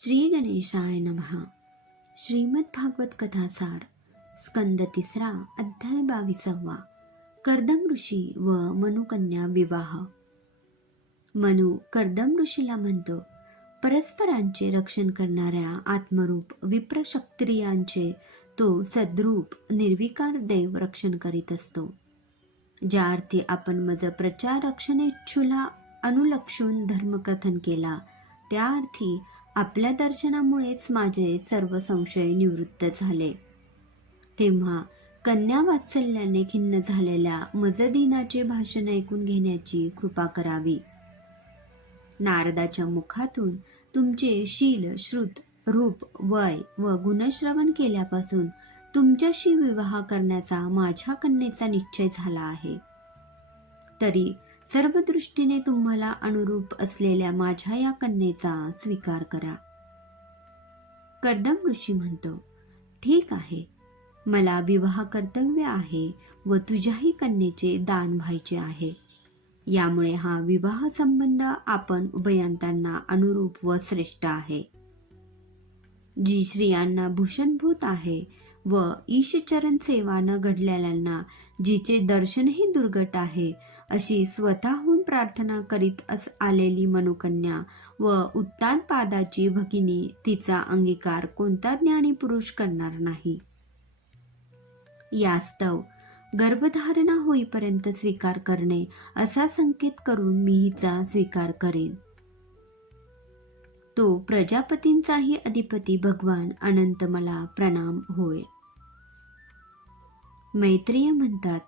श्री गणेशाय नमः. श्रीमद भागवत कथासार स्कंद तिसरा अध्याय बावीसावा कर्दम ऋषी व मनुकन्या विवाह. मनु कर्दम ऋषीला म्हणतो परस्परांचे रक्षण करणाऱ्या आत्मरूप विप्रशक्त्रियांचे तो सद्रूप निर्विकार देव रक्षण करीत असतो. ज्या अर्थी आपण मज प्रचार रक्षणेच्छुला अनुलक्षून धर्मकथन केला त्या अर्थी आपल्या दर्शनामुळेच माझे सर्व संशय निवृत्त झाले. तेव्हा कन्या वात्सल्याने खिन्न झालेल्या मजदिनाचे भाषण ऐकून घेण्याची कृपा करावी. नारदाच्या मुखातून तुमचे शील श्रुत रूप वय व गुणश्रवण केल्यापासून तुमच्याशी विवाह करण्याचा माझ्या कन्येचा निश्चय झाला आहे. तरी सर्व दृष्टीने तुम्हाला अनुरूप असलेल्या माझ्या या कन्येचा स्वीकार करा. कर्दम ऋषी म्हणतो ठीक आहे. मला विवाह कर्तव्य आहे व तुझ्याही कन्येचे दान व्हायचे आहे. यामुळे हा विवाह संबंध आपण उभयंतांना अनुरूप व श्रेष्ठ आहे. जी स्त्रियांना भूषणभूत आहे व ईशचरण सेवा न घडलेल्यांना जिचे दर्शनही दुर्गट आहे अशी स्वतःहून प्रार्थना करीत अस आलेली मनोकन्या व उत्तानपादाची भगिनी तिचा अंगीकार कोणता ज्ञानी पुरुष करणार नाही. यास्तव गर्भधारणा होईपर्यंत स्वीकार करणे असा संकेत करून मी हिचा स्वीकार करेन. तो प्रजापतींचाही अधिपती भगवान अनंत मला प्रणाम होय. मैत्रेय म्हणतात.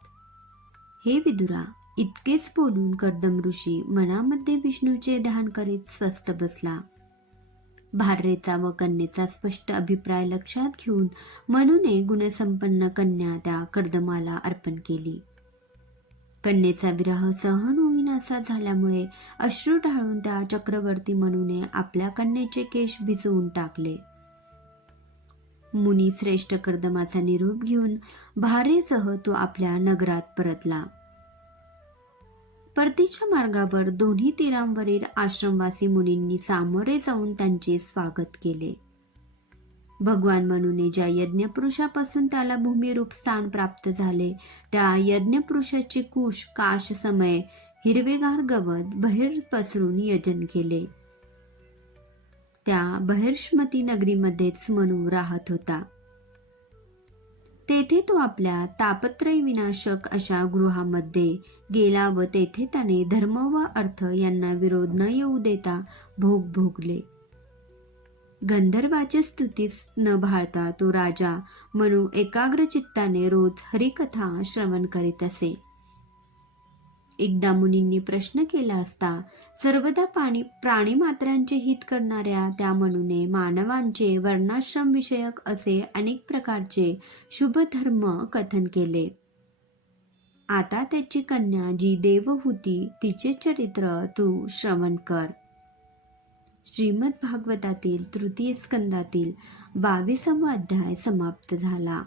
हे विदुरा इतकेच बोलून कर्दम ऋषी मनामध्ये विष्णूचे ध्यान करीत स्वस्थ बसला. भार्रेचा व कन्येचा स्पष्ट अभिप्राय लक्षात घेऊन मनूने गुणसंपन्न कन्या त्या कर्दमाला अर्पण केली. कन्येचा विरह सहन होईनासा झाल्यामुळे अश्रू ढाळून त्या चक्रवर्ती मनूने आपल्या कन्येचे केश भिजवून टाकले. मुनी श्रेष्ठ कर्दमाचा निरोप घेऊन भारेसह तो आपल्या नगरात परतला. परतीच्या मार्गावर दोन्ही तीरांवरील आश्रमवासी मुनींनी सामोरे जाऊन त्यांचे स्वागत केले. भगवान मनूने ज्या यज्ञपुरुषापासून त्याला भूमिरूप स्थान प्राप्त झाले त्या यज्ञपुरुषाचे कुश काश समय हिरवेगार गवत बहिर पसरून यजन केले. त्या बहिर्ष्मती नगरीमध्येच म्हणून राहत होता. तेथे तो आपल्या तापत्रय विनाशक अशा गृहामध्ये गेला व तेथे त्याने धर्म व अर्थ यांना विरोध न येऊ देता भोग भोगले. गंधर्वाच्या स्तुतीस न भाळता तो राजा म्हणून एकाग्र चित्ताने रोज हरिकथा श्रवण करीत असे. एकदा मुनींनी प्रश्न केला असता सर्वदा पाणी प्राणीमात्रांचे हित करणाऱ्या त्या म्हणूने मानवांचे वर्णाश्रम विषयक असे अनेक प्रकारचे शुभधर्म कथन केले. आता त्याची कन्या जी देव होती तिचे चरित्र तू श्रवण कर. श्रीमद भागवतातील तृतीय स्कंदातील बावीसावा अध्याय समाप्त झाला.